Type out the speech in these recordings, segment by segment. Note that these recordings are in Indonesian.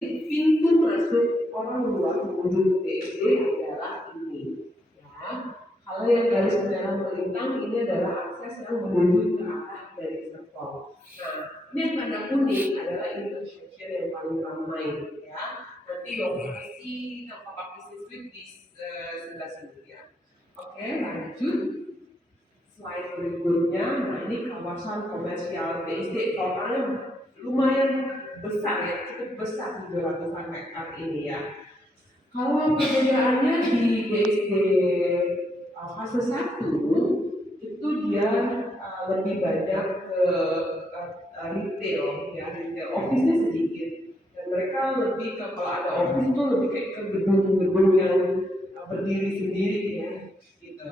pintu masuk orang luar menuju BSD adalah ini. Ya, kalau yang garis merah melintang ini adalah akses yang menuju ke arah dari Serpong. Nah, ini yang tanda kuning adalah intersection yang paling ramai, ya. Nanti lokasi tempat bisnis di sebelah sini, ya. Oke, lanjut. Slide berikutnya, nah ini kawasan komersial BSD totalnya lumayan besar ya, cukup besar 700-an hektar ini ya. Kalau perbedaannya di BSD fase 1 itu dia lebih banyak ke retail ya, retail office-nya sedikit dan mereka lebih ke kalau ada office itu lebih kayak ke gedung-gedung yang berdiri sendiri ya gitu.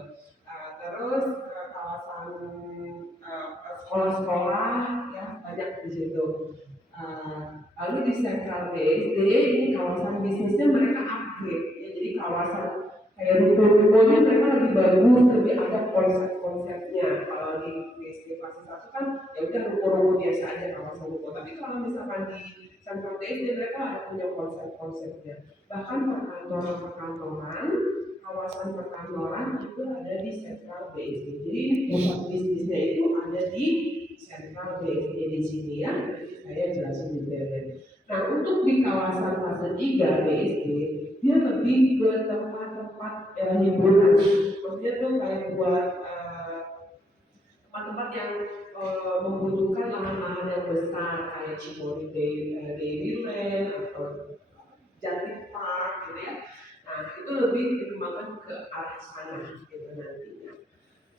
Terus kawasan sekolah-sekolah ya banyak di situ. Lalu di Central BSD ini kawasan bisnisnya mereka upgrade ya, jadi kawasan kayak ruko-rukonya mereka lebih bagus, lebih ada konsep-konsepnya. Kalau di BSD fase 1 kan ya udah ruko-ruko biasa aja kawasan ruko. Tapi kalau misalkan di Central BSD mereka ada punya konsep-konsepnya. Bahkan perkantoran-perkantoran, kawasan perkantoran itu ada di Central BSD. Jadi pusat bisnisnya itu ada di Central BSD di sini ya. Saya jelasin detailnya. Nah, untuk di kawasan fase 3 BSD, dia lebih ke tempat-tempat hiburan. Maksudnya tuh kayak buat tempat-tempat yang membutuhkan lahan-lahan yang besar kayak Cipori Dairyland atau Jati Park gitu ya. Nah, itu lebih dikembangkan ke arah sana gitu nantinya.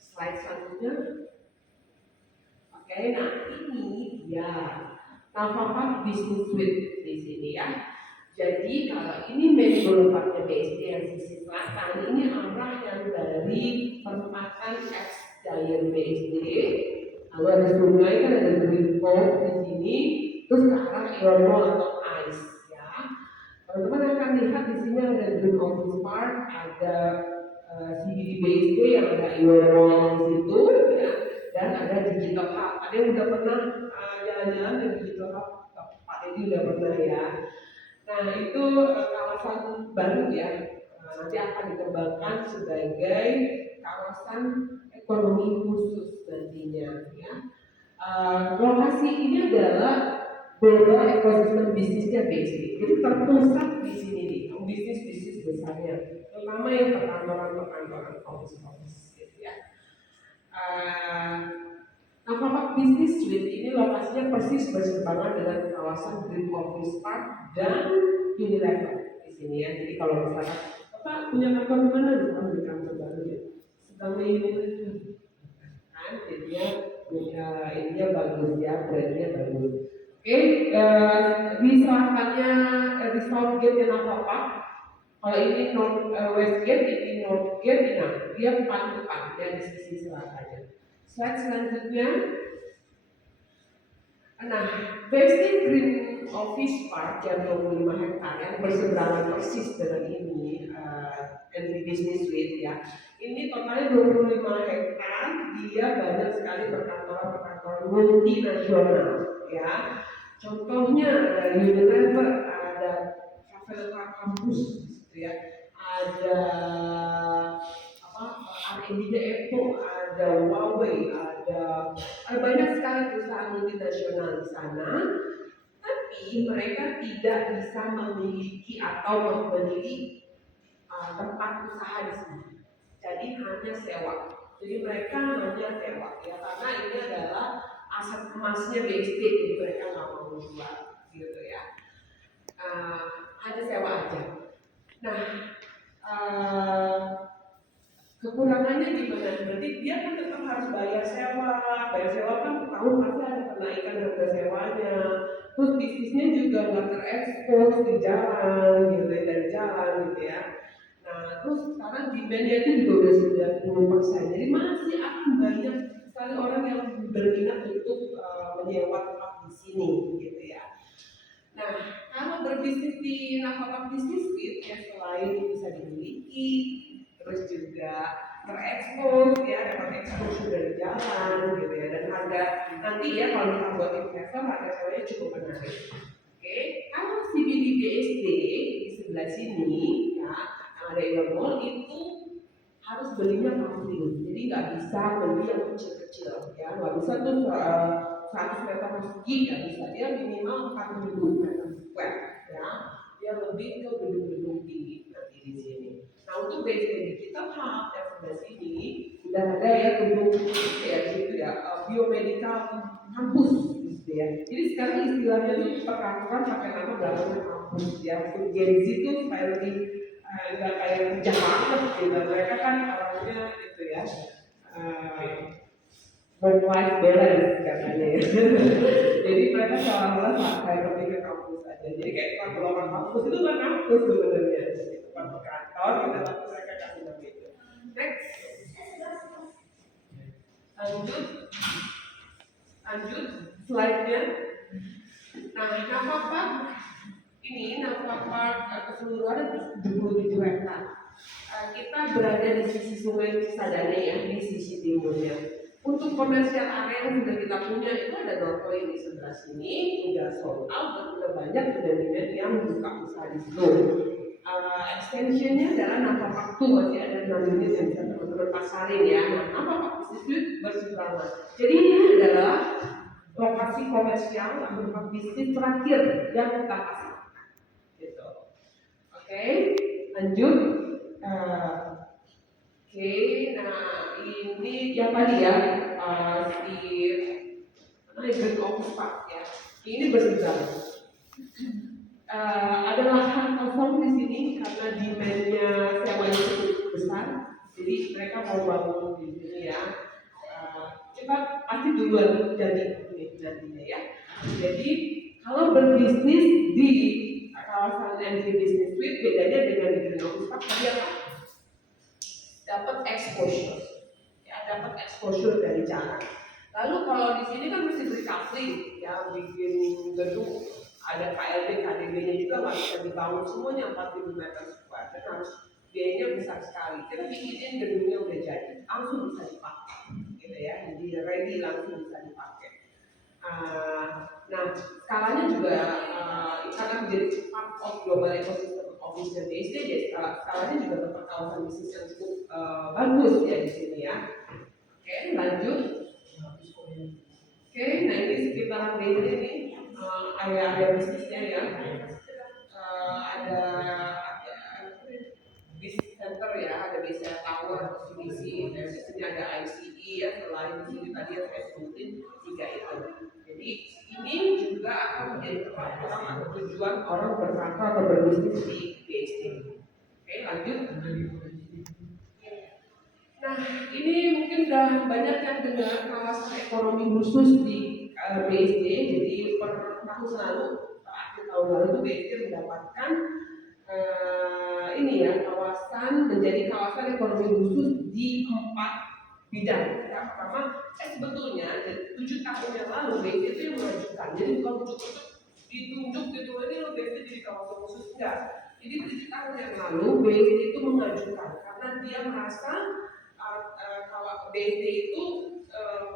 Slide selanjutnya. Oke, nah ini dia Navapak Business Suite di sini ya. Jadi kalau ini main boulevardnya BSD yang sisi selatan, ini arah yang dari perempatan X Giant BSD. Lalu ada sungai kan ada Green Cove di sini, terus ke arah Iron Mall atau ICE ya. Teman-teman akan lihat di sini ada Green Office Park, ada CBD BSD yang ada Iron Mall di situ ya. Dan ada Digital Hub. Ada yang udah pernah jalan-jalan ke Digital Hub? Pak Edi udah pernah ya. Nah itu kawasan baru ya. Nanti akan dikembangkan sebagai kawasan ekonomi khusus nantinya ya. Lokasi ini adalah global ekosistem bisnisnya BSD. Jadi terpusat di sini nih, bisnis-bisnis besarnya, terutama yang perkantoran-perkantoran office-office gitu ya. Navapak Business Suite ini lokasinya persis berseberangan dengan kawasan Green Office Park dan Unilever di sini ya. Jadi kalau misalkan Bapak punya kantor di mana, misalkan di kantor baru ya, sedang Unilever kan, jadinya ininya bagus ya, brandnya bagus. Oke, di selatannya di Southgate Navapak. Kalau ini West Gate, ini North Gate, nah dia depan dari sisi selatannya. Slide selanjutnya. Nah, Westin Green Office Park yang 25 hektar yang berseberangan persis dengan ini Entry Business Suite ya. Ini totalnya 25 hektar, dia banyak sekali perkantoran-perkantoran multinasional ya. Contohnya ada Unilever, ada Travel Campus gitu ya. Ada R&D-nya Apple, ada Huawei, ada banyak sekali perusahaan multinasional di sana, tapi mereka tidak bisa memiliki atau membeli tempat usaha di sini. Jadi hanya sewa. Jadi mereka hanya sewa ya, karena ini adalah aset emasnya BSD, jadi mereka nggak mau jual gitu ya. Hanya sewa aja. Nah, kekurangannya gimana? Berarti dia kan tetap harus bayar sewa kan tahun pasti ada kenaikan harga sewanya. Terus bisnisnya juga nggak terekspos di jalan gitu ya, dari jalan gitu ya. Nah terus sekarang demand-nya itu juga udah 90%, jadi masih akan banyak sekali orang yang berminat untuk menyewa tempat di sini gitu ya. Nah kalau berbisnis di Navapak Business Suite ya, selain bisa dimiliki, terus juga terekspos ya, dapat eksposur dari jalan gitu ya, dan harga nanti ya kalau kita buat investor harga sewanya cukup menarik. Oke, kalau CBD BSD di sebelah sini ya, yang ada Indomaret Mall itu harus belinya paving, jadi nggak bisa beli yang kecil-kecil ya, nggak bisa tuh 100 meter persegi, nggak bisa, dia minimal 40 meter square ya, dia lebih ke gedung-gedung tinggi nanti di sini. Nah untuk BSD Digital Hub yang sebelah sini udah ada ya gedung ya gitu ya, biomedical kampus gitu ya. Jadi sekarang istilahnya itu peraturan pakai nama belakangnya kampus ya, untuk Gen Z itu supaya lebih nggak kayak jahat gitu. Mereka kan orangnya itu ya, work life balance katanya ya. Jadi mereka seolah-olah kayak lebih ke kampus aja. Jadi kayak kalau orang kampus itu kan kampus sebenarnya, tempat kantor kita, tapi mereka kasih nama itu. Next, lanjut slide-nya. Nah, Navapark ini keseluruhan 77 hektar. Kita berada di sisi sungai Cisadane ya, di sisi timurnya. Untuk komersial area yang sudah kita punya itu ada Northpoint di sebelah sini, sudah sold out dan sudah banyak demand yang buka usaha di situ. Extensionnya adalah Navapark 2, masih ada 6 unit yang bisa teman-teman pasarin ya. Nah, Navapark Institute bersih-ramah. Jadi ini adalah lokasi komersial atau tempat bisnis terakhir yang kita pasang. Gitu. Oke, lanjut. Oke, nah ini yang tadi ya, si Green Office Park ya. Ini bersih-ramah. Ada lahan kosong di sini karena demandnya sewanya cukup besar, jadi mereka mau bangun di sini ya. Cepat pasti duluan jadi nantinya ya. Jadi kalau berbisnis di kawasan NC Business Suite bedanya dengan di Green Office Park tadi apa? Dapat exposure, ya dapat exposure dari jalan. Lalu kalau di sini kan mesti beli coupling, ya bikin gedung. Ada KLB, KDB-nya juga nggak bisa dibangun semuanya 40 meter square, dan harus biayanya besar sekali. Kita bikinin gedungnya udah jadi, langsung bisa dipakai, gitu ya. Jadi ready langsung bisa dipakai. Nah, skalanya juga karena menjadi part of global ecosystem of Vision BSD, jadi skalanya juga tetap kawasan bisnis yang cukup bagus ya di sini ya. Oke, lanjut. Oke, nah ini sekitaran BSD nih. Area bisnisnya ya, ada business center ya, ada bisa tower, OCBC, dan di sini ada ICE ya, selain di sini tadi yang saya sebutin 3 itu. Jadi ini juga akan menjadi tempat orang atau tujuan orang berkantor atau berbisnis di BSD. Oke, lanjut. Nah, ini mungkin udah banyak yang dengar kawasan ekonomi khusus di BSD. Jadi per tahun lalu, akhir tahun lalu itu BSD mendapatkan ini ya, kawasan menjadi kawasan ekonomi khusus di 4 bidang. Yang pertama, sebetulnya 7 tahun yang lalu BSD itu yang mengajukan. Jadi bukan ujuk-ujuk ditunjuk gitu, ini lo BSD jadi kawasan khusus, enggak. Jadi 7 tahun yang lalu BSD itu mengajukan karena dia merasa kalau BSD itu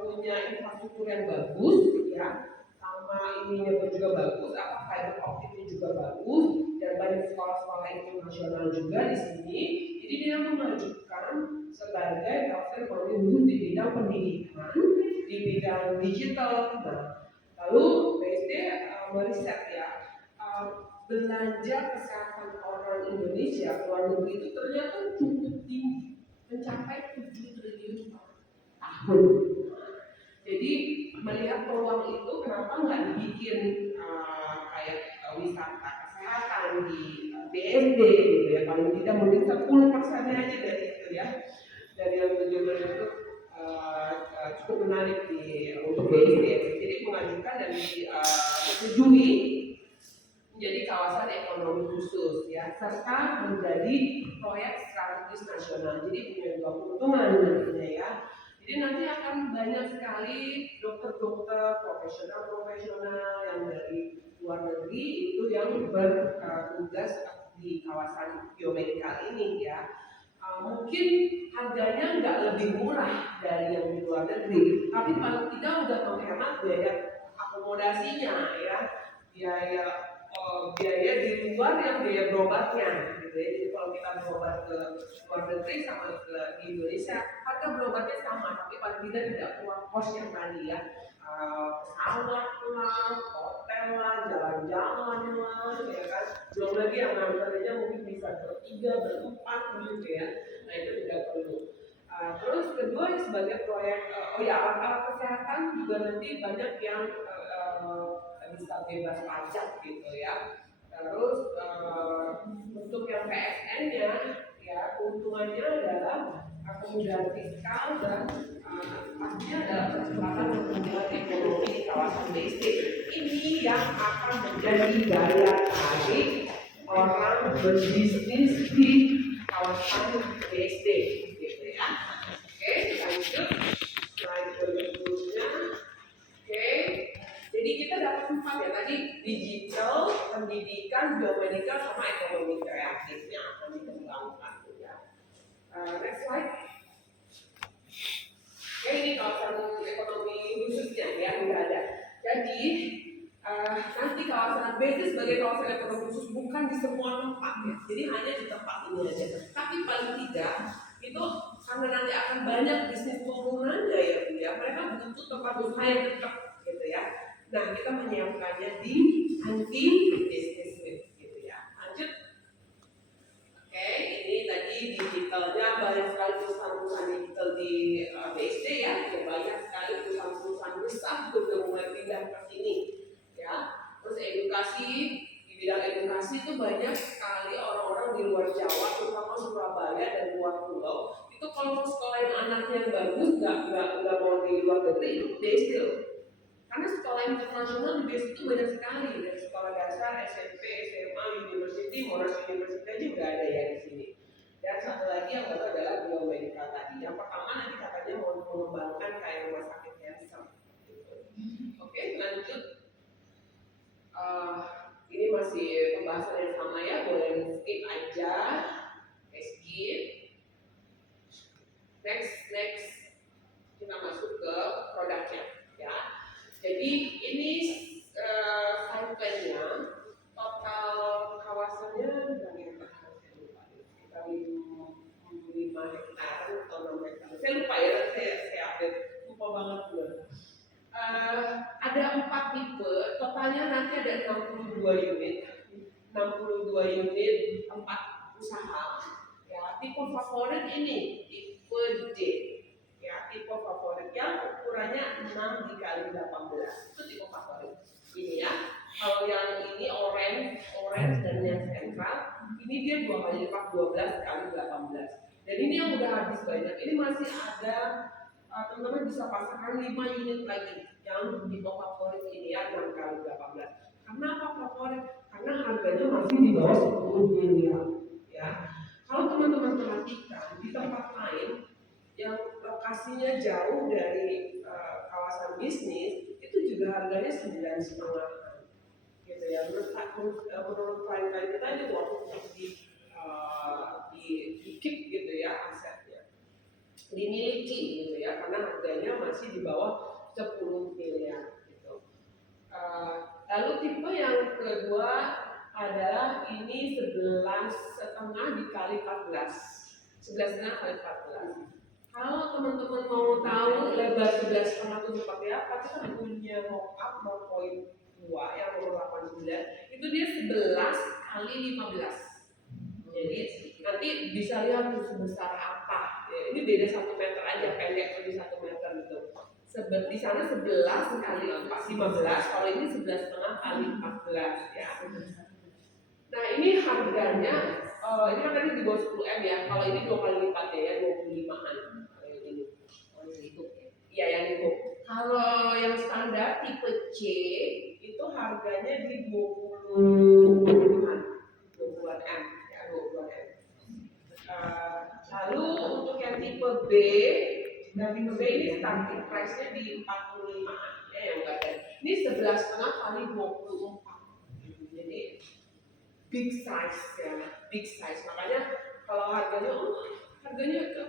punya infrastruktur yang bagus ya, sama ininya juga bagus, fiber optiknya juga bagus, dan banyak sekolah-sekolah internasional juga di sini. Jadi dia mengajukan sebagai kawasan ekonomi khusus di bidang pendidikan, di bidang digital. Nah, lalu BSD meriset ya, belanja kesehatan orang Indonesia ke luar negeri itu ternyata cukup tinggi, mencapai 7 triliun per tahun. Jadi melihat peluang itu, kenapa nggak dibikin kayak wisata kesehatan di BSD gitu ya, paling tidak mungkin 10% aja dari itu ya, dari yang tujuan itu cukup menarik untuk BSD. Jadi mengajukan dan disetujui menjadi kawasan ekonomi khusus ya, serta menjadi proyek strategis nasional. Jadi punya 2 keuntungan nantinya ya. Jadi nanti akan banyak sekali dokter-dokter profesional yang dari luar negeri itu yang bertugas di kawasan biomedikal ini ya. Mungkin harganya nggak lebih murah dari yang di luar negeri, tapi paling tidak udah menghemat biaya akomodasinya ya, biaya biaya di luar yang biaya berobatnya gitu ya. Jadi kalau kita berobat ke luar negeri sama di Indonesia harga berobatnya sama, tapi paling tidak keluar kos yang tadi ya, pesawat lah, hotel lah, jalan-jalan lah, ya kan. Belum lagi yang nganternya mungkin bisa bertiga, berempat gitu ya. Nah itu tidak perlu. Terus kedua sebagai proyek, alat-alat kesehatan juga nanti banyak yang bisa bebas pajak gitu ya. Terus untuk yang PSN-nya ya keuntungannya adalah kemudahan fiskal dan pastinya adalah percepatan pertumbuhan ekonomi di kawasan BSD. Ini yang akan menjadi daya tarik orang berbisnis di kawasan BSD gitu ya. Oke, lanjut slide berikutnya. Oke, jadi kita dapat 4 ya tadi, digital, pendidikan, biomedical, sama ekonomi kreatifnya akan dikembangkan ya. Next slide. Oke, ini kawasan ekonomi khususnya ya, udah ada. Jadi nanti kawasan BSD sebagai kawasan ekonomi khusus bukan di semua tempat ya. Jadi hanya di tempat ini aja. Tapi paling tidak itu karena nanti akan banyak bisnis turunannya ya, mereka butuh tempat usaha yang dekat gitu ya. Nah kita menyiapkannya di anti business gitu ya. Lanjut. Oke, ini tadi digitalnya banyak sekali perusahaan-perusahaan digital di BSD ya, banyak sekali perusahaan-perusahaan besar sudah mulai pindah ke sini ya. Terus edukasi, di bidang edukasi itu banyak sekali orang-orang di luar Jawa, terutama Surabaya dan luar pulau. Itu kalau mau sekolahin anaknya yang bagus, nggak mau di luar negeri, itu BSD loh. Karena sekolah internasional di BSD itu banyak sekali, dari sekolah dasar, SMP, SMA, University, Monash University juga ada ya di sini. Dan satu lagi yang baru adalah biomedical tadi. Yang pertama nanti katanya mau mengembangkan kayak rumah sakit cancer. Oke, lanjut. Ini masih pembahasan yang sama ya, boleh skip aja. Skip. Next. Kita masuk ke produknya ya. Jadi ini site plan-nya, total kawasannya dari sekitar 5 hektar atau 6 hektar. Saya lupa ya, saya update, lupa banget gue. Ada 4 tipe, totalnya nanti ada 62 unit, 4 usaha. Ya, tipe favorit ini tipe D. Ya, tipe favorit yang ukurannya 6 dikali 18 itu tipe favorit ini ya. Kalau yang ini orange dan yang sentral ini dia 2 kali lipat 12 kali 18. Dan ini yang udah habis banyak. Ini masih ada teman-teman bisa pasangkan 5 unit lagi yang tipe favorit ini ya 6 kali 18. Kenapa favorit? Karena harganya masih di bawah 10 miliar ya. Kalau teman-teman perhatikan di tempat lain yang lokasinya jauh dari kawasan bisnis itu juga harganya 9,5 gitu ya. Menurut klien kita ini waktu di keep gitu ya asetnya, dimiliki gitu ya, karena harganya masih di bawah 10 miliar gitu. Lalu tipe yang kedua adalah ini 11,5 dikali 14, 11,5 kali 14. Kalau teman-teman mau tahu lebar 11,5 itu seperti apa, kita punya mockup 0.2 yang nomor 89, itu dia 11 kali 15. Jadi nanti bisa lihat tuh sebesar apa. Ya, ini beda 1 meter aja, pendek lebih 1 meter gitu. Di sana 11 kali 15, kalau ini 11,5 kali 14 ya. Nah ini harganya, ini kan tadi di bawah 10M ya, kalau ini 2 kali lipatnya ya, 25-an. Iya yang itu. Kalau yang standar tipe C itu harganya di 20-an, 20-an ya, 20-an. Lalu untuk yang tipe B, dan tipe B ini starting price-nya di 45-an ya yang badan. Ini 11,5 kali 24. Jadi big size ya, big size. Makanya kalau harganya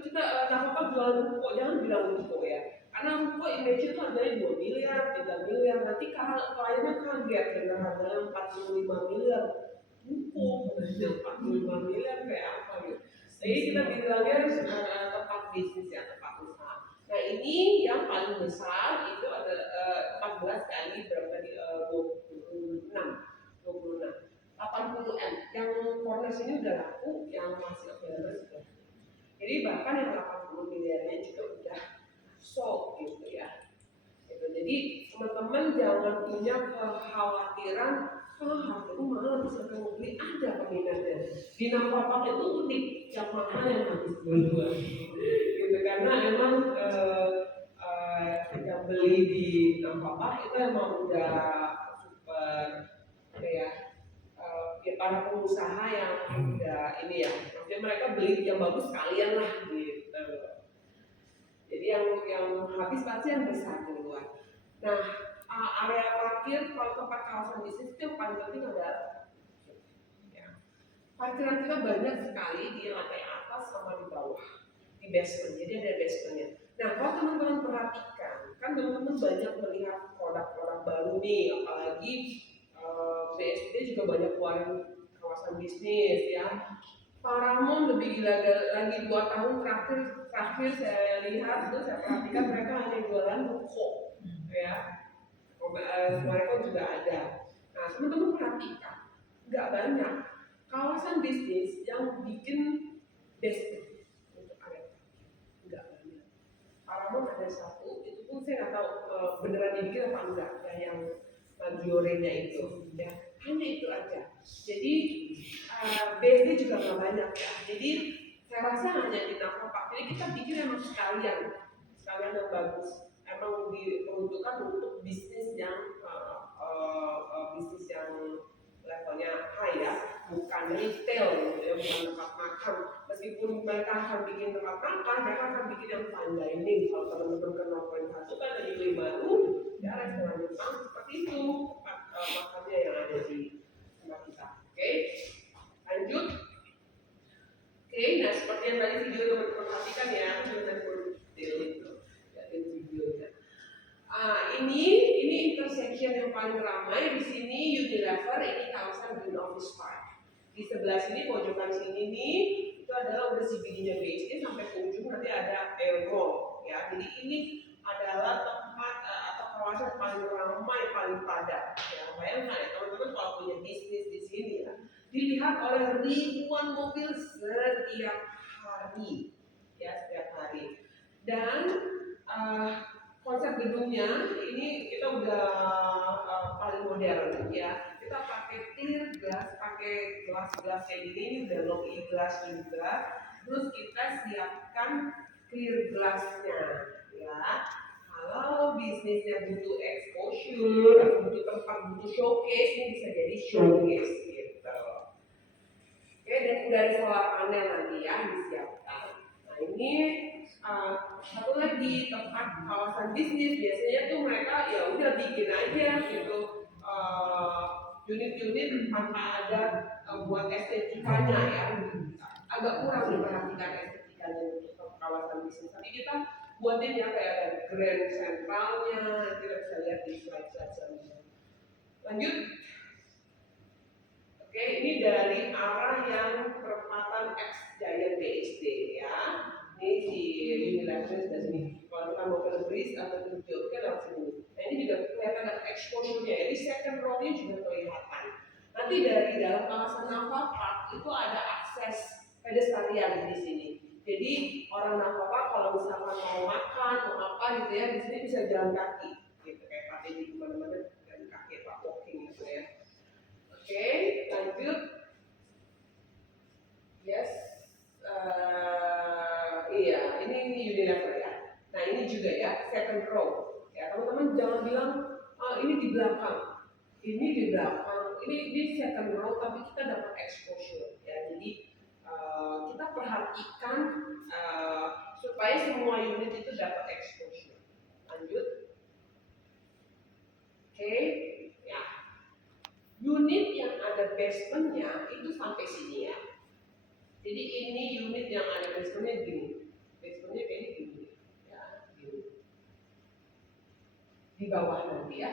kita nggak apa-apa jualan buku, jangan bilang buku ya. Karena kok image itu harganya 2 miliar, 3 miliar, nanti kalau kliennya kaget dengan harganya 45 miliar. Harganya 45 miliar kayak apa gitu. Jadi kita bilangnya tempat bisnis ya, tempat usaha. Nah ini yang paling besar itu ada 14 kali berapa di 26 80 M. Yang corner sini udah laku, yang masih available sudah. Jadi bahkan yang 80 miliarnya juga udah sold gitu ya. Gitu. Jadi teman-teman jangan punya kekhawatiran harganya mahal bisa kamu beli, ada peminatnya. Di Nampapak itu unik, yang mahal yang habis duluan. Gitu karena emang yang beli di Nampapak itu emang udah super ya para pengusaha yang udah ini ya, maksudnya mereka beli yang bagus sekalian lah gitu. Jadi yang habis pasti yang besar duluan. Nah, area parkir kalau tempat kawasan bisnis itu yang paling penting adalah ya. Parkiran kita banyak sekali di lantai atas sama di bawah, di basement. Jadi ada basementnya. Nah, kalau teman-teman perhatikan, kan teman-teman banyak melihat produk-produk baru nih, apalagi BSD juga banyak keluarin kawasan bisnis ya. Paramount lebih gila lagi 2 tahun terakhir saya lihat itu saya perhatikan mereka hanya jualan ruko ya. Mereka juga ada. Nah teman-teman perhatikan nggak banyak kawasan bisnis yang bikin basement untuk area nggak banyak. Paramount ada satu itu pun saya nggak tahu beneran dibikin apa enggak ya yang Maggiore-nya itu ya hanya itu aja. Jadi BSD juga nggak banyak ya. Jadi saya rasa hanya di Nampapak. Jadi kita pikir emang sekalian yang bagus. Emang diperuntukkan untuk bisnis yang bisnis yang levelnya high ya, bukan retail gitu ya, bukan tempat makan. Meskipun mereka akan bikin tempat makan, mereka akan bikin yang fine dining. Kalau teman-teman kenal poin satu kan ada di baru, ya restoran Jepang seperti itu tempat makannya yang ada di tempat kita. Oke, lanjut. Oke, nah seperti yang tadi video teman-teman perhatikan ya, dengan detail itu, lihatin videonya. Ini intersection yang paling ramai di sini Unilever, ini kawasan Green Office Park. Di sebelah sini pojokan sini nih itu adalah udah CBD-nya BSD sampai ke ujung nanti ada Airmall ya. Jadi ini adalah tempat atau kawasan paling ramai, paling padat. Ya, bayangkan ya teman-teman kalau punya bisnis di sini ya, dilihat oleh ribuan mobil setiap hari, ya setiap hari. Dan konsep gedungnya ini kita udah paling modern ya. Kita pakai clear glass, pakai gelas kayak gini, udah low glass juga. Terus kita siapkan clear glassnya ya. Kalau bisnisnya butuh exposure, butuh tempat, butuh showcase, ini bisa jadi showcase gitu. Oke, dan udah ada solar panel nanti ya disiapkan. Nah ini satu lagi tempat kawasan bisnis biasanya tuh mereka ya udah bikin aja gitu unit-unit tanpa ada buat estetikanya ya, agak kurang diperhatikan estetikanya untuk kawasan bisnis. Tapi kita buatin ya kayak ada grand centralnya, nanti kita bisa lihat di slide-slide selanjutnya. Lanjut. Oke, ini dari arah yang perempatan X Giant BSD ya. Ini si Unilever sudah sini. Kalau kita mau ke Lebris atau ke Jogja lewat sini. Nah ini juga kelihatan ada exposure-nya. Jadi second row-nya juga kelihatan. Nanti dari dalam kawasan Nampapak itu ada akses pedestrian di sini. Jadi orang Nampapak kalau misalkan mau makan, mau apa gitu ya, di sini bisa jalan kaki. Gitu kayak pakai di mana-mana jalan kaki, pak walking gitu ya. Oke, lanjut. Yes. Iya, ini Unilever ya. Nah ini juga ya, second row. Ya teman-teman jangan bilang ini di belakang. Ini di belakang. Ini second row, tapi kita dapat exposure. Ya, jadi kita perhatikan supaya semua unit itu dapat exposure. Lanjut. Oke. Unit yang ada basementnya itu sampai sini ya. Jadi ini unit yang ada basementnya gini. Basementnya kayak gini. Ya, gini. di bawah nanti ya.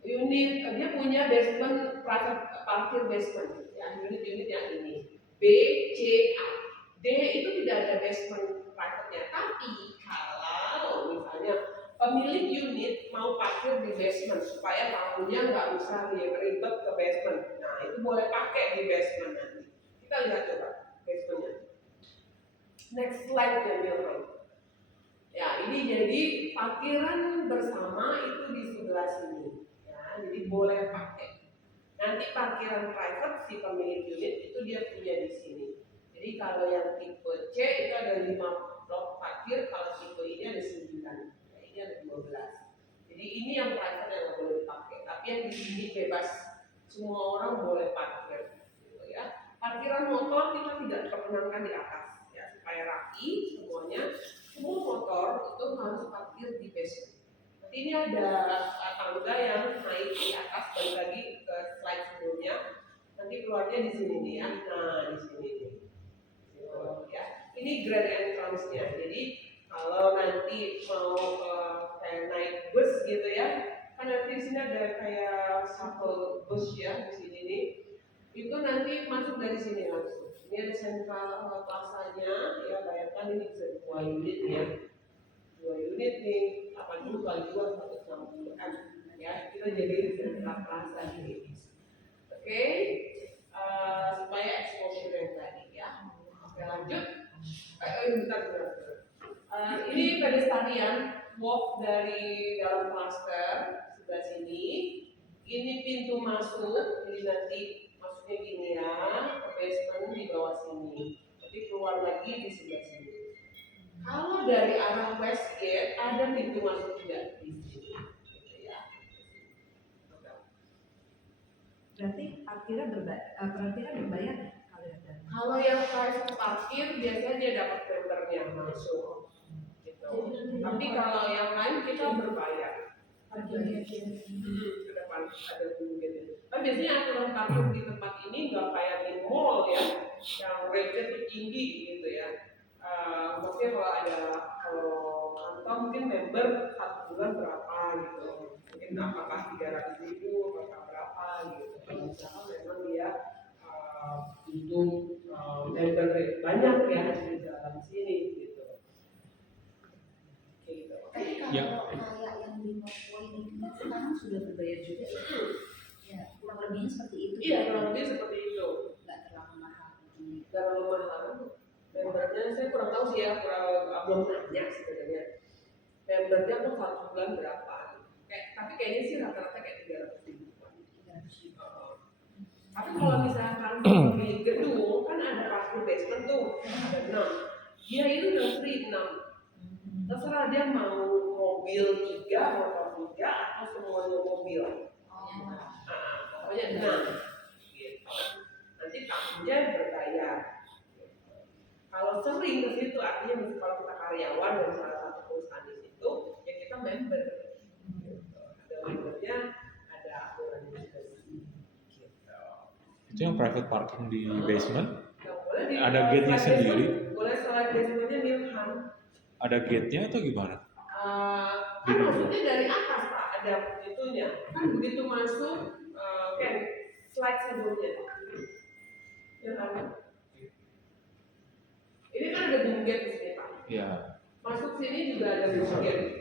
Unit dia punya basement, private parkir basement ya, unit-unit yang ini B, C, A. D itu tidak ada basement private-nya, tapi kalau misalnya pemilik unit mau parkir di basement supaya tamunya nggak usah ribet ke basement, nah itu boleh pakai di basement nanti. Kita lihat coba basementnya. Next slide ya Milman. Ya ini jadi parkiran bersama itu di sebelah sini. Ya, jadi boleh pakai. Nanti parkiran private si pemilik unit itu dia punya di sini. Jadi kalau yang tipe C itu ada 5 blok parkir, kalau tipe ini ada 9. Nah, ini ada 12. Jadi ini yang private yang nggak boleh dipakai. Tapi yang di sini bebas, semua orang boleh parkir. Gitu ya. Parkiran motor kita tidak perkenankan di atas, ya supaya rapi semuanya. Semua motor itu harus parkir di basement. Nanti ini ada tangga yang naik di atas, balik lagi ke slide sebelumnya. Nanti keluarnya di sini nih ya. Nah di sini nih. Ya, ini grand entrance-nya. Jadi kalau nanti mau kayak naik bus gitu ya, kan nanti di sini ada kayak shuttle bus ya di sini nih. Itu nanti masuk dari sini langsung. Ini ada sentral plaza-nya, ya bayangkan ini bisa 2 unit ya. 2 unit nih, 80 kali 2 160-an. Ya, kita jadi sentral plaza ini. Oke, supaya exposure yang tadi ya. Oke lanjut. Bentar. Ini pedestrian walk dari dalam cluster sebelah sini. Ini pintu masuk, jadi nanti masuknya gini ya, ke basement di bawah sini. Jadi keluar lagi di sebelah sini. Kalau dari arah Westgate ada pintu masuk juga di sini. Gitu ya. Berarti parkirnya berbayar kalau ada. Kalau yang private parkir biasanya dia dapat membernya masuk. Gitu. Tapi kalau yang lain kita berbayar. Parkirnya Ke depan ada gitu. Kan biasanya aturan parkir di tempat ini nggak kayak di mall ya, yang rate-nya tinggi gitu ya. Maksudnya kalau kantor mungkin member 1 bulan berapa gitu, mungkin apakah 300.000 apakah berapa gitu. Kalau misalkan memang dia butuh member banyak ya di dalam sini gitu. Tapi kalau kayak yang di Northpoint itu kan sekarang sudah berbayar juga ya, kurang lebihnya seperti itu. Iya, kurang lebih seperti itu. Nggak terlalu mahal. Nggak terlalu mahal. Membernya saya kurang tahu sih ya, belum nanya sebenarnya. Membernya tuh 1 bulan berapa? Tapi kayaknya sih rata-rata kayak 300.000. Tapi kalau misalkan di gedung kan ada parkir basement tuh, ada 6. Dia itu udah free 6. Terserah dia mau mobil 3, motor 3, atau semuanya mobil. Pokoknya 6. Gitu. Nanti tamunya berbayar. Kalau sering ke situ artinya kalau kita karyawan dari salah satu perusahaan di situ, ya kita member. Gitu. Ada membernya, ada aturannya juga. Gitu. Itu yang private parking di basement? Ada gate-nya sendiri? Boleh selain basementnya Milhan. Ada gate-nya atau gimana? Kan maksudnya dari atas Pak, ada itunya. Kan begitu masuk, kan slide sebelumnya. Ya kan? Ini kan ada boom gate di sini Pak. Iya. Masuk sini juga ada boom gate.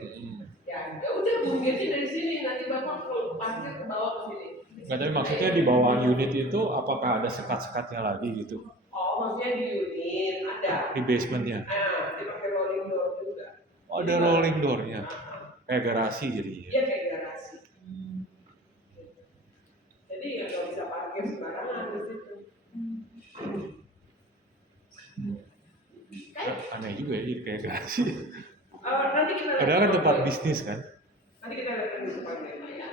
Ya udah boom gate-nya dari sini, nanti Bapak parkir ke bawah ke sini. Nggak, tapi maksudnya di bawah unit itu apakah ada sekat-sekatnya lagi gitu? Oh, maksudnya di unit ada. Di basementnya? Dipakai rolling door juga. Oh, ada rolling door-nya. Kayak garasi jadinya. Iya kayak garasi. Jadi ya nggak bisa parkir sembarangan di situ. Aneh juga ya, jadi kayak garasi. Nanti kita lihat. Padahal kan tempat bisnis kan? Nanti kita lihat di depannya ya.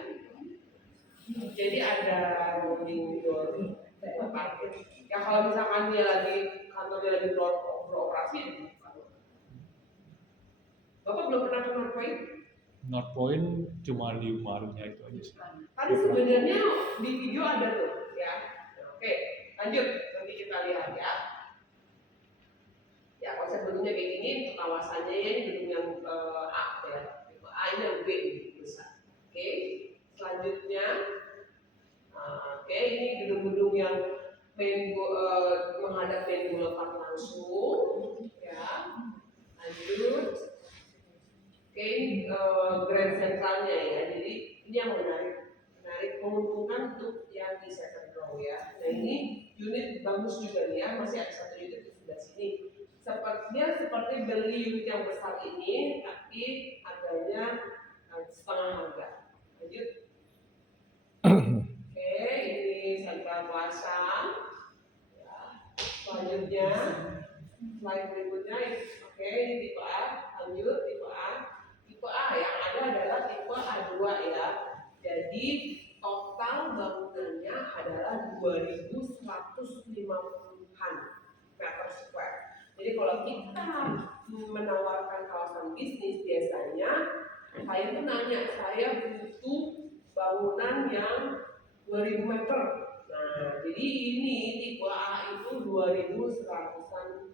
Jadi ada rolling door buat parkir. Ya kalau misalkan dia lagi kantornya lagi beroperasi, Bapak belum pernah ke Northpoint? Northpoint cuma di Marunya itu aja sih. Tadi sebenarnya di video ada tuh, ya. Oke, lanjut nanti kita lihat ya. Ya konsep bentuknya kayak gini, untuk kawasannya ya ini gedung yang A ya, A ini yang B besar. yang menghadap main boulevard langsung, ya. Lanjut. Oke, ini Grand Centralnya ya. Jadi ini yang menarik menguntungkan untuk yang di second row ya. Nah ini unit bagus juga nih ya. Masih ada satu unit di sebelah sini. Seperti beli unit yang besar ini, tapi harganya setengah harga. Lanjut. Oke, ini Central Plaza. Ya. Selanjutnya, slide berikutnya. Oke, ini tipe A. Lanjut, tipe A. Tipe A yang ada adalah tipe A2 ya. Jadi total bangunannya adalah 2.150-an meter square. Jadi kalau kita menawarkan kawasan bisnis biasanya saya tuh nanya, saya butuh bangunan yang 2.000 meter. Nah, jadi ini tipe A itu 2.100-an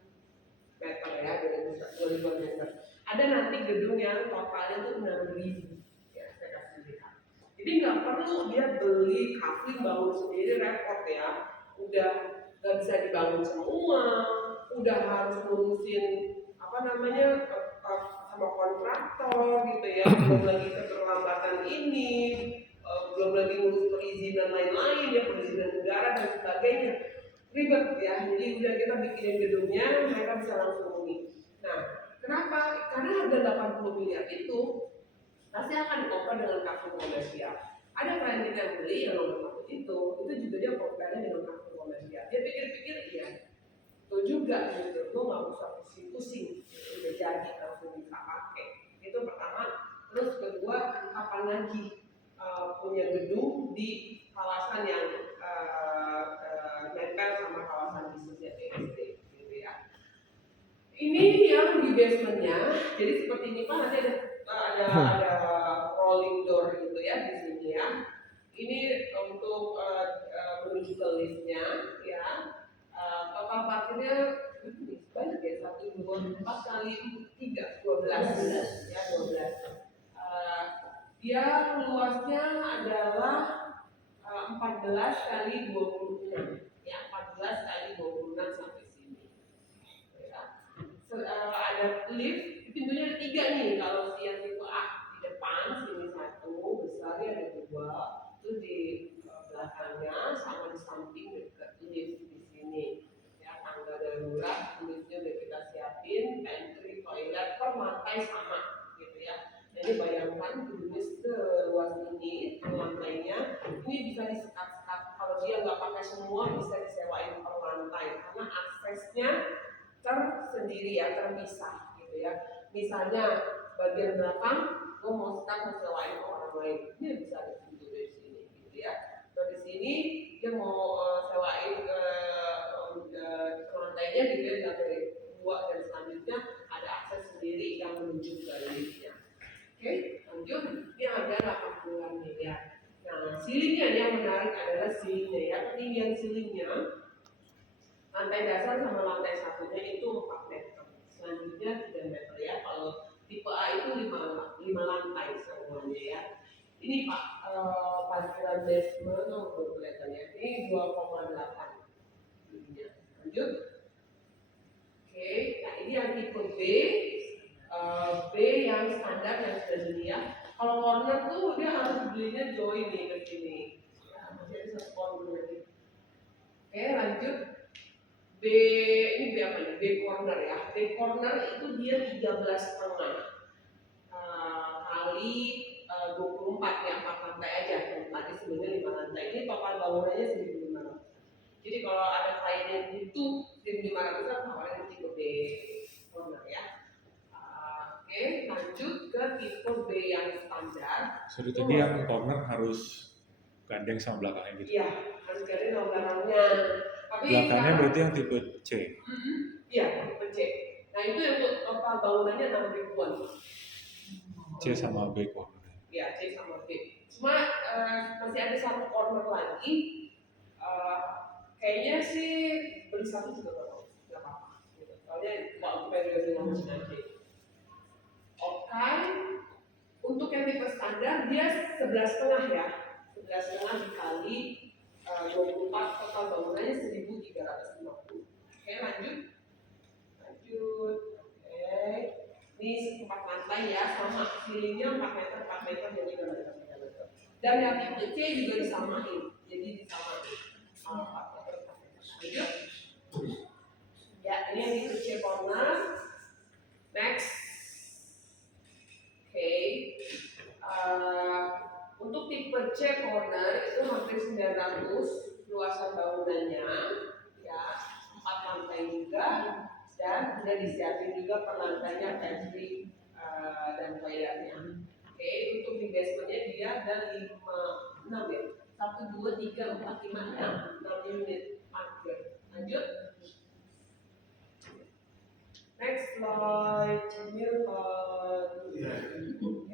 meter ya, 2.000 meter. Ada nanti gedung yang totalnya tuh 6.000 ya, saya kasih lihat. Jadi nggak perlu dia beli kafling bangun sendiri, repot ya. Udah nggak bisa dibangun semua, udah harus ngurusin sama kontraktor gitu ya, belum lagi keterlambatan ini, belum lagi ngurus perizinan lain-lain ya, perizinan negara dan sebagainya, ribet ya. Jadi udah kita bikinin gedungnya, mereka bisa langsung ini. Nah, kenapa? Karena harga 80 miliar itu pasti akan dikompar dengan kartu komersial. Ada klien kita yang beli yang nomor satu itu juga dia komparnya dengan kartu komersial. Dia pikir-pikir iya, itu juga gitu, lo nggak usah pusing-pusing, udah jadi langsung bisa pakai. Itu pertama. Terus kedua, kapan lagi punya gedung di kawasan yang nempel sama kawasan bisnisnya BSD, gitu ya. Ini yang di basementnya, jadi seperti ini Pak, nanti ada rolling door gitu ya di sini ya. Ini untuk menuju ke liftnya ya. Total parkirnya banyak ya, 1, 2, 4 kali 3, 12 ya, 12. Dia luasnya adalah 14 kali 26 ya, 14 kali 26 sampai sini ya. Ada lift, pintunya ada 3 nih. Kalau si yang tipe A di depan sini 1 besar ya, ada 2, terus di belakangnya sama di samping dekat lift di sini ya. Tangga darurat, liftnya udah kita siapin, pantry, toilet per lantai sama gitu ya. Jadi bayangkan gedungnya seluas ini, lantainya ini bisa disekat-sekat. Kalau dia nggak pakai semua bisa disewain per lantai karena aksesnya tersendiri ya, terpisah gitu ya. Misalnya bagian belakang, gue mau sewain ke orang lain, dia bisa ada pintu dari sini gitu ya. Dari sini dia mau sewain ke lantainya gitu ya, dari 2 dan selanjutnya ada akses sendiri yang menuju ke liftnya. Oke, lanjut. Ini ada 80 miliar. Nah, ceilingnya yang menarik adalah ceilingnya ya. Ketinggian ceilingnya lantai dasar sama lantai satunya itu 4 meter. Selanjutnya 3 meter ya. Kalau tipe A itu 5 lantai semuanya ya. Ini Pak, parkiran basement belum kelihatan ya. Ini 2,8. Lanjut. Oke, nah ini yang tipe B. B yang standar yang sudah dunia. Kalau corner tuh dia harus belinya join nih ke sini. Ya, masih ada satu corner lagi. Oke, lanjut. B ini B apa nih? B corner ya. B corner itu dia 13,5 kali 24 ya, 4 lantai aja. Tadi sebelumnya 5 lantai. Ini total bangunannya 1.500. Jadi kalau ada klien yang butuh 1.500 kan tawarin tipe B corner ya. Oke, lanjut ke tipe B yang standar. Sorry, tadi yang corner harus gandeng sama belakangnya gitu. Iya, harus gandeng sama belakangnya. Tapi Belakangnya berarti yang tipe C. Iya, tipe C. Nah itu yang total bangunannya 6 ribuan. C sama B corner. Iya, C sama B. Cuma masih ada satu corner lagi. Kayaknya sih beli satu juga nggak apa-apa. Soalnya kalau periode launch nanti. Oke, untuk yang tipe standar dia 11,5 ya, 11,5 dikali 24, total bangunannya 1.350. Oke, lanjut. Oke, ini 4 lantai ya, sama ceilingnya 4 meter, 4 meter, jadi 3 meter, 3 meter. Dan yang tipe C juga disamain, jadi disamain 4 meter, 4 meter. Lanjut. Ya, ini yang tipe C corner. Next. Oke. Untuk tipe C corner itu hampir 900 luasan bangunannya, ya 4 lantai juga, dan sudah disiapin juga per lantainya pantry dan toiletnya. Oke, untuk di basementnya dia ada 6 ya, 1, 2, 3, 4, 5, 6 unit parkir. Lanjut. Next slide, Milton. Ya, lanjut.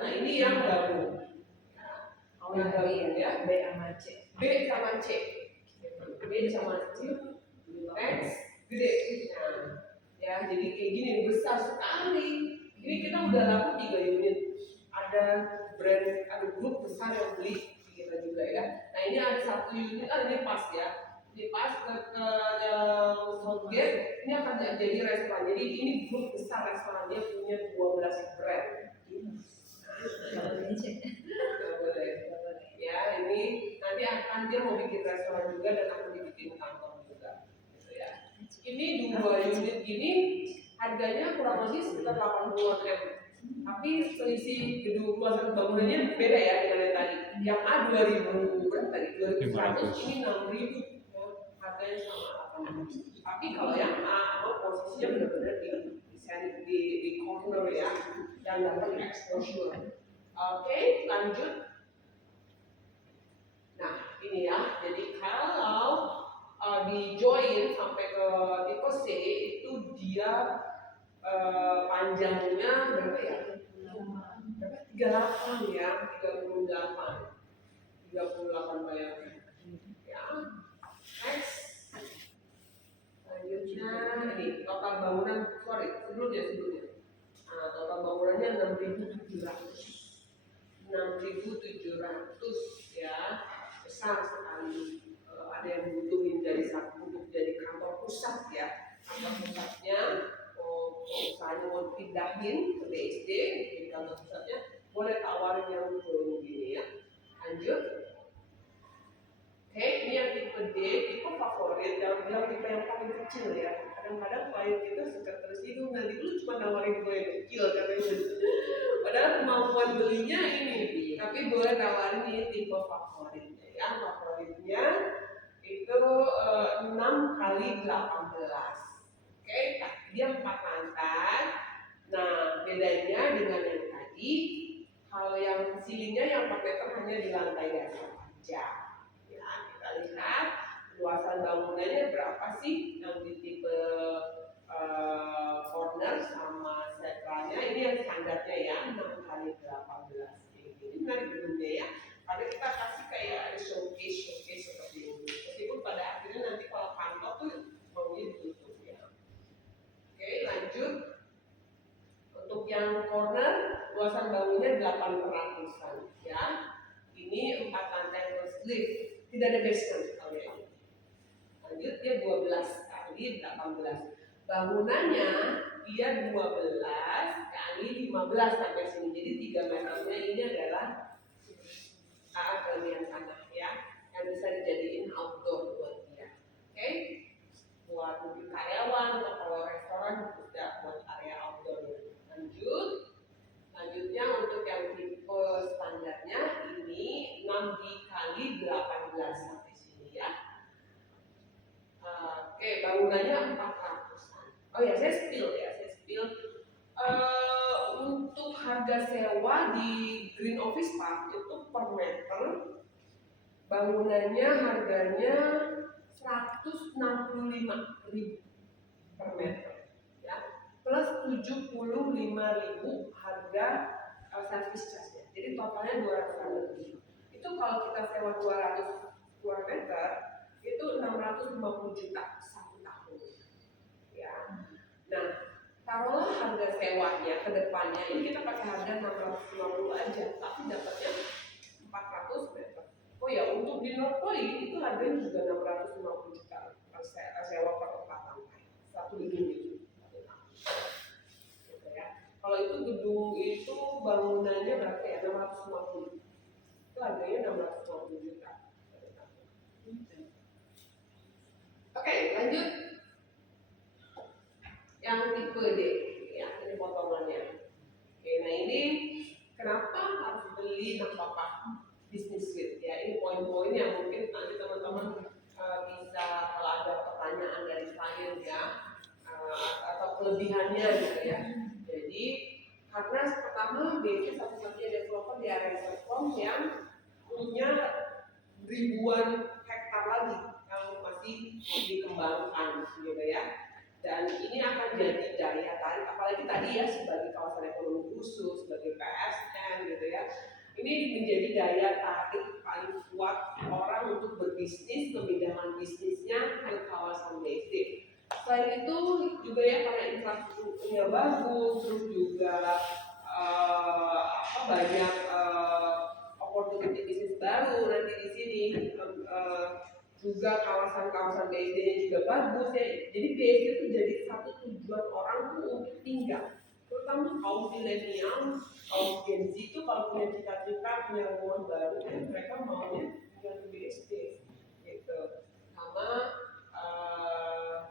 Nah ini yang baru. Yang baru ya, B sama C. B sama C. B sama C. Next, gede. Nah, ya jadi kayak gini besar sekali. Ini kita udah laku 3 unit. Ada brand, ada grup besar yang beli kita juga ya. Nah ini ada 1 unit, ini pas ya. Di pas ke Southgate ini akan jadi restoran. Jadi ini grup besar restoran, dia punya 12 brand. Boleh. Ya ini nanti akan dia mau bikin restoran juga dan akan dibikin kantor juga. Gitu ya. Ini 2 unit ini harganya kurang lebih sekitar 80-an M. Tapi selisih gedung luasan bangunannya beda ya dengan yang tadi. Yang A 2000 berapa tadi? 2100, ini 6000. Harganya sama 800. Tapi kalau yang A posisinya benar-benar di corner ya, dan dapat exposure. Oke, lanjut. Nah ini ya, jadi kalau di join sampai ke tipe C itu dia panjangnya berapa ya? 38 ya, 38 bayangkan. Ya. Next. Selanjutnya ini total bangunan, sebelumnya. Nah, total bangunannya 6.700 ya, besar sekali. Ada yang butuhin jadi untuk jadi kantor pusat ya, kantor pusatnya. Misalnya mau pindahin ke BSD, jadi kantor pusatnya boleh tawarin yang begini ya. Lanjut. Oke, ini yang tipe D, tipe favorit, jangan bilang tipe yang paling kecil ya. Kadang-kadang klien kita suka tersinggung, nanti lu cuma nawarin gue yang kecil katanya. Padahal kemampuan belinya ini, tapi boleh nawarin ini tipe favoritnya ya. Favoritnya itu 6 kali 18. Oke, dia 4 lantai. Nah, bedanya dengan yang tadi, kalau yang ceilingnya yang 4 meter hanya di lantai dasar aja. Kita lihat luasan bangunannya berapa sih yang di tipe corner sama setranya. Ini yang standarnya ya, 6 kali 18. Ini menarik gedungnya ya, karena kita kasih kayak ada showcase seperti ini. Meskipun pada akhirnya nanti kalau kantor tuh maunya ditutup ya. Oke, lanjut. Untuk yang corner luasan bangunnya 800-an ya. Ini 4 lantai plus lift. Tidak ada basement kalau ini. Lanjut, dia 12 kali 18. Bangunannya dia 12 kali 15 sampai sini. Jadi 3 meternya ini adalah bagian tanah ya, yang bisa dijadiin outdoor buat dia. Oke? Buat mungkin karyawan atau kalau restoran juga buat area outdoor. Lanjutnya untuk yang tipe standarnya ini 6 kali 18 sampai sini ya. Oke, bangunannya 400-an. Oh ya, saya spill. Untuk harga sewa di Green Office Park itu per meter bangunannya harganya 165.000 per meter ya, plus 75.000 harga service charge-nya. Jadi totalnya 200-an lebih. Itu kalau kita sewa 200 meter itu 650 juta 1 tahun ya. Nah, taruhlah harga sewanya ke depannya ini kita pakai harga 650 aja, tapi dapatnya 400 meter. Oh ya, untuk di North Point itu harganya juga 650 juta sewa per 4 lantai, satu gedung itu. Gitu ya. Kalau itu gedung itu bangunannya berapa ya? 650. Itu harganya 650 juta. Oke, lanjut. Yang tipe D, ya, ini potongannya. Oke, nah ini kenapa harus beli Nafapa Business Suite? Ya, ini poin-poin yang mungkin nanti teman-teman bisa kalau ada pertanyaan dari klien ya, atau kelebihannya gitu ya. Jadi karena pertama BC satu-satunya developer di area Serpong yang punya ribuan hektar lagi yang masih dikembangkan gitu ya. Dan ini akan jadi daya tarik, apalagi tadi ya sebagai kawasan ekonomi khusus, sebagai PSN gitu ya. Ini menjadi daya tarik paling kuat orang untuk berbisnis, memindahkan bisnisnya ke kawasan BSD. Selain itu juga ya karena infrastrukturnya bagus, terus juga banyak opportunity bisnis baru nanti di sini. Juga kawasan-kawasan BSD-nya juga bagus ya. Jadi BSD itu jadi satu tujuan orang tuh untuk tinggal. Terutama kaum milenial, kaum Gen Z itu kalau punya cita-cita punya rumah baru, mereka maunya tinggal di BSD gitu. Sama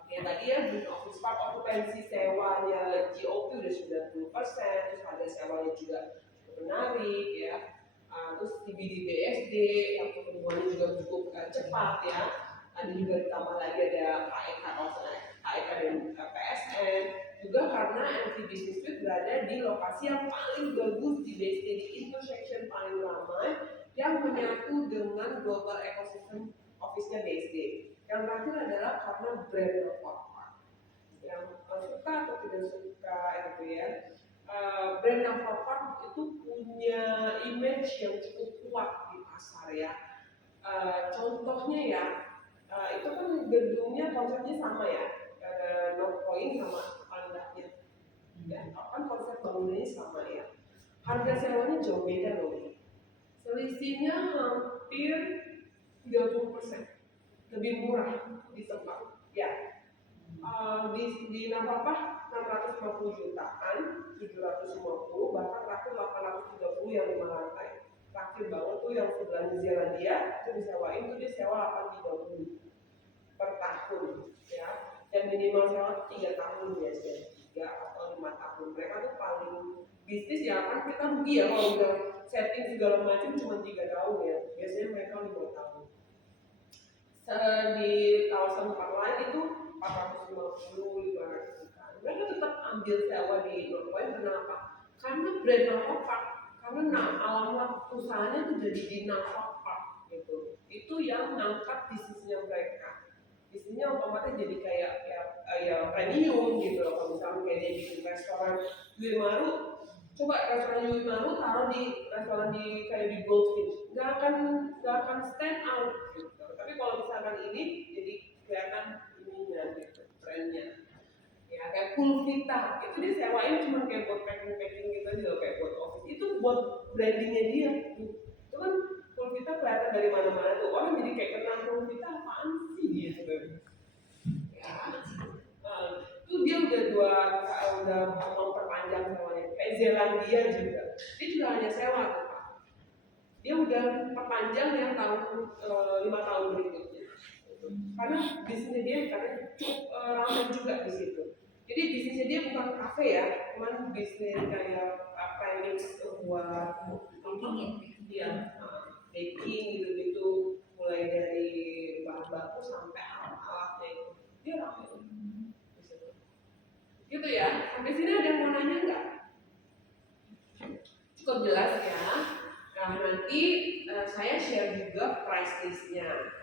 ya tadi ya di office park okupansi sewanya GOP udah 90%, terus harga sewanya juga menarik ya. Terus di BSD yang pertumbuhannya juga cukup cepat ya. Nanti juga ditambah lagi ada KEK dan PSN. Juga karena MV Business Suite berada di lokasi yang paling bagus di BSD, di intersection paling ramai yang menyatu dengan global ecosystem office-nya BSD. Yang terakhir adalah karena brand Nafapa. Yang suka atau tidak suka itu ya. Brand Nafapa itu punya image yang cukup kuat di pasar ya. Contohnya ya, itu kan gedungnya konsepnya sama ya, North Point sama Pandaknya. Ya, kan konsep bangunannya sama ya. Harga sewanya jauh beda loh. Selisihnya hampir 30%, lebih murah di tempat. Ya, di Nafapa 650 jutaan, 750, bahkan terakhir 830 yang 5 lantai. Terakhir banget tuh yang sebelah New Zealandia itu disewain tuh dia sewa 830 per tahun ya. Dan minimal sewa 3 tahun biasanya, 3 atau 5 tahun. Mereka tuh paling bisnis ya kan kita rugi ya kalau udah setting segala macam cuma 3 tahun ya. Biasanya mereka 5 tahun. Di kawasan tempat lain itu 450, 500 juta. Mereka tetap ambil sewa di North Point. Kenapa? Karena brand Nafapa, karena alamat usahanya itu jadi di Nafapa gitu. Itu yang ngangkat bisnisnya mereka. Bisnisnya otomatis jadi kayak ya premium gitu. Kalau misalnya kayak dia bikin restoran Yui Maru, coba restoran Yui Maru taruh di restoran di kayak di Goldfish, nggak akan stand out gitu. Tapi kalau misalkan ini jadi kelihatan ininya gitu, brandnya. Ya kayak Pulvita, itu dia sewain cuma kayak buat packing gitu aja loh, kayak buat office. Itu buat brandingnya dia. Itu kan Pulvita kelihatan dari mana-mana tuh. Orang jadi kayak kenal Pulvita apaan sih gitu. Ya, itu dia udah memperpanjang sewanya. Kayak Zelandia juga, dia juga hanya sewa tuh Pak. Dia udah perpanjang yang tahun 5 tahun berikutnya. Karena bisnisnya dia katanya cukup ramai juga di situ. Jadi bisnisnya dia bukan kafe ya, cuman bisnis kayak premix buat dia baking gitu-gitu, mulai dari bahan baku sampai alat-alatnya itu. Dia ramai di situ. Gitu ya. Sampai sini ada yang mau nanya nggak? Cukup jelas ya. Nah nanti saya share juga price listnya.